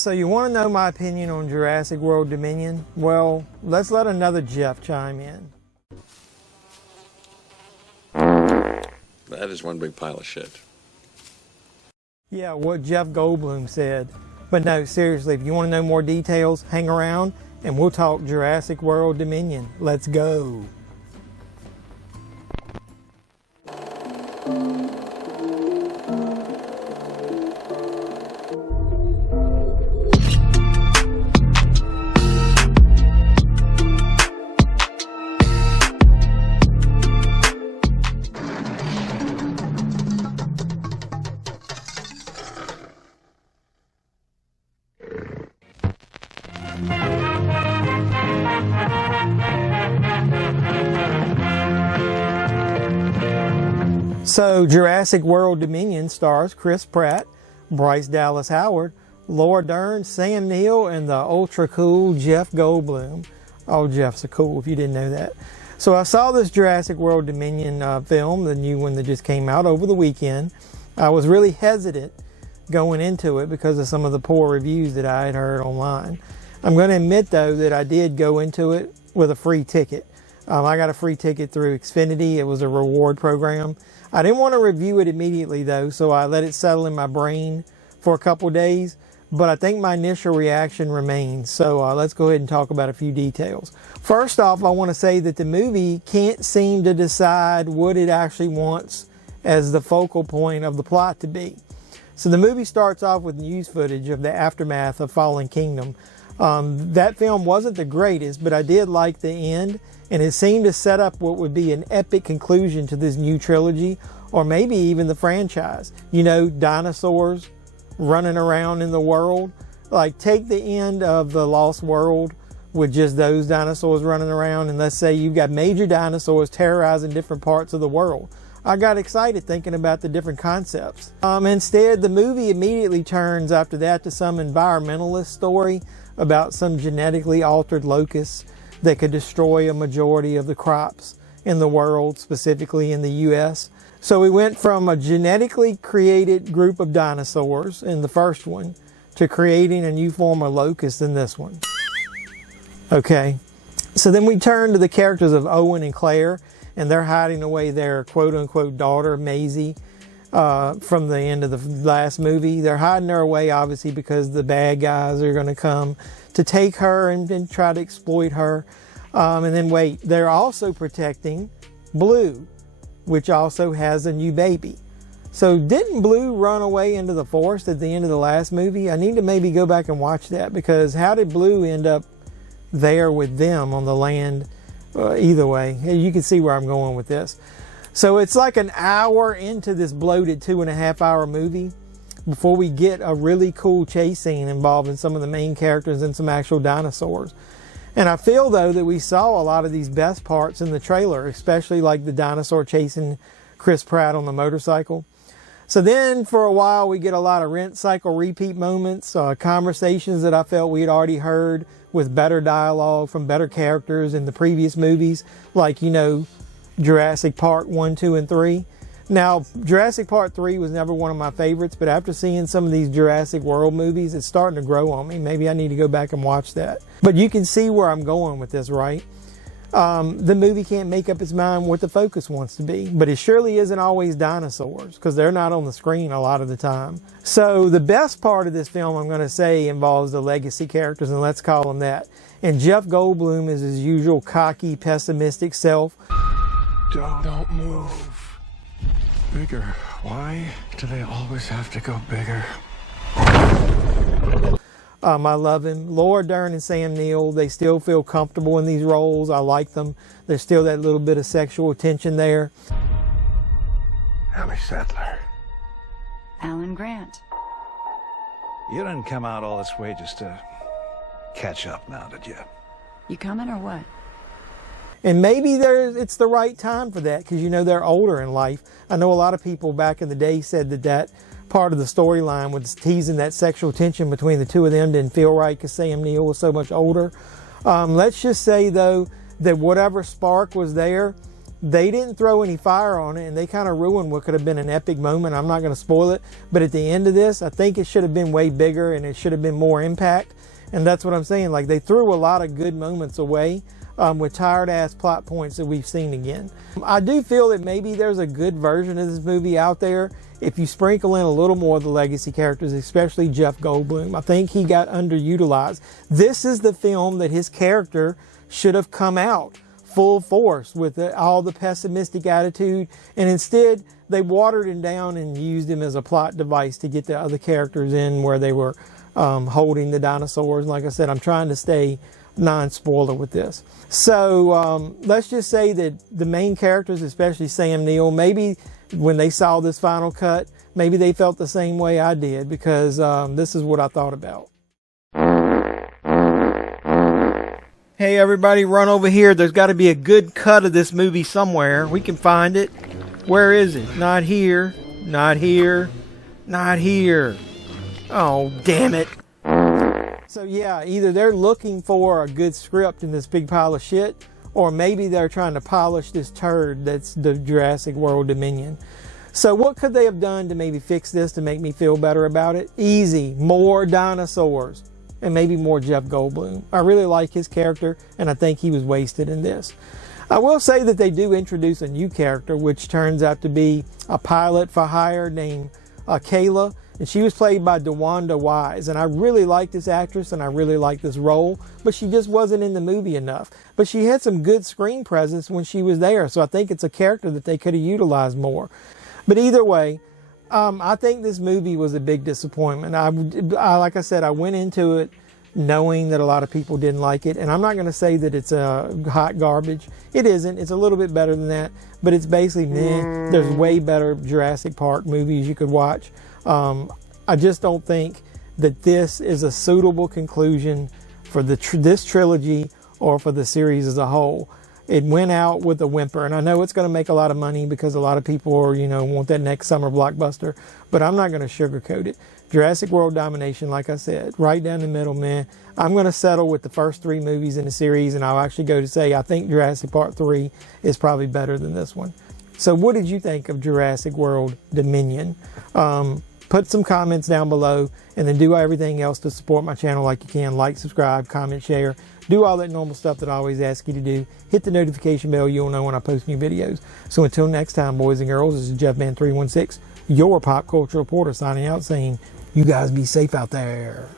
So you want to know my opinion on Jurassic World Dominion? Well, let's let another Jeff chime in. That is one big pile of shit. Yeah, what Jeff Goldblum said. But no, seriously, if you want to know more details, hang around and we'll talk Jurassic World Dominion. Let's go. So Jurassic World Dominion stars Chris Pratt, Bryce Dallas Howard, Laura Dern, Sam Neill, and the ultra cool Jeff Goldblum. All Jeffs are cool if you didn't know that. So I saw this Jurassic World Dominion film, the new one that just came out over the weekend. I was really hesitant going into it because of some of the poor reviews that I had heard online. I'm going to admit though that I did go into it with a free ticket. I got a free ticket through Xfinity. It was a reward program. I didn't want to review it immediately though, so I let it settle in my brain for a couple days, but I think my initial reaction remains. So let's go ahead and talk about a few details. First off, I want to say that the movie can't seem to decide what it actually wants as the focal point of the plot to be. So the movie starts off with news footage of the aftermath of Fallen Kingdom. That film wasn't the greatest, but I did like the end, and it seemed to set up what would be an epic conclusion to this new trilogy, or maybe even the franchise. You know, dinosaurs running around in the world. Like, take the end of The Lost World with just those dinosaurs running around, and let's say you've got major dinosaurs terrorizing different parts of the world. I got excited thinking about the different concepts. Instead, the movie immediately turns after that to some environmentalist story about some genetically altered locusts that could destroy a majority of the crops in the world, specifically in the US. So we went from a genetically created group of dinosaurs in the first one to creating a new form of locust in this one. Okay, so then we turn to the characters of Owen and Claire, and they're hiding away their quote-unquote daughter, Maisie, from the end of the last movie. They're hiding her away, obviously, because the bad guys are going to come to take her and try to exploit her. And then wait, they're also protecting Blue, which also has a new baby. So didn't Blue run away into the forest at the end of the last movie? I need to maybe go back and watch that, because how did Blue end up there with them on the land? Either way, you can see where I'm going with this. So it's like an hour into this bloated 2.5 hour movie before we get a really cool chase scene involving some of the main characters and some actual dinosaurs. And I feel though that we saw a lot of these best parts in the trailer, especially like the dinosaur chasing Chris Pratt on the motorcycle. So then for a while we get a lot of rent cycle repeat moments, conversations that I felt we had already heard with better dialogue from better characters in the previous movies, like, you know, Jurassic Park 1, 2, and 3. Now, Jurassic Park 3 was never one of my favorites, but after seeing some of these Jurassic World movies, it's starting to grow on me. Maybe I need to go back and watch that. But you can see where I'm going with this, right? The movie can't make up its mind what the focus wants to be, but it surely isn't always dinosaurs, because they're not on the screen a lot of the time. So the best part of this film, I'm going to say, involves the legacy characters, and let's call them that. And Jeff Goldblum is his usual cocky, pessimistic self. Don't move. Bigger. Why do they always have to go bigger? I love him. Laura Dern and Sam Neill, they still feel comfortable in these roles. I like them. There's still that little bit of sexual tension there. Ellie Sattler. Alan Grant. You didn't come out all this way just to catch up now, did you? You coming or what? And maybe it's the right time for that, because, you know, they're older in life. I know a lot of people back in the day said that part of the storyline was teasing that sexual tension between the two of them didn't feel right because Sam Neill was so much older. Let's just say, though, that whatever spark was there they didn't throw any fire on it, and they kind of ruined what could have been an epic moment. I'm not going to spoil it, but at the end of this, I think it should have been way bigger and it should have been more impact. And that's what I'm saying. Like, they threw a lot of good moments away with tired ass plot points that we've seen again. I do feel that maybe there's a good version of this movie out there if you sprinkle in a little more of the legacy characters, especially Jeff Goldblum. I think he got underutilized. This is the film that his character should have come out full force with all the pessimistic attitude, and instead they watered him down and used him as a plot device to get the other characters in where they were holding the dinosaurs. Like I said, I'm trying to stay non-spoiler with this. So let's just say that the main characters, especially Sam Neill, maybe when they saw this final cut, maybe they felt the same way I did, because this is what I thought about. Hey everybody, run over here. There's got to be a good cut of this movie somewhere. We can find it. Where is it? Not here. Not here. Not here. Oh, damn it. So yeah, either they're looking for a good script in this big pile of shit, or maybe they're trying to polish this turd that's the Jurassic World Dominion. So what could they have done to maybe fix this to make me feel better about it? Easy. More dinosaurs. And maybe more Jeff Goldblum. I really like his character, and I think he was wasted in this. I will say that they do introduce a new character, which turns out to be a pilot for hire named Kayla, and she was played by DeWanda Wise. And I really like this actress, and I really like this role, but she just wasn't in the movie enough. But she had some good screen presence when she was there, so I think it's a character that they could have utilized more. But either way, I think this movie was a big disappointment. I like I said, I went into it knowing that a lot of people didn't like it, and I'm not going to say that it's hot garbage. It isn't. It's a little bit better than that, but it's basically meh. There's way better Jurassic Park movies you could watch. I just don't think that this is a suitable conclusion for this trilogy or for the series as a whole. It went out with a whimper, and I know it's going to make a lot of money because a lot of people are, want that next summer blockbuster, but I'm not going to sugarcoat it. Jurassic World Domination, like I said, right down the middle, man. I'm going to settle with the first 3 movies in the series, and I'll actually go to say I think Jurassic Park 3 is probably better than this one. So what did you think of Jurassic World Dominion? Put some comments down below, and then do everything else to support my channel like you can. Like, subscribe, comment, share. Do all that normal stuff that I always ask you to do. Hit the notification bell. You'll know when I post new videos. So until next time, boys and girls, this is JeffMan316, your pop culture reporter, signing out saying, you guys be safe out there.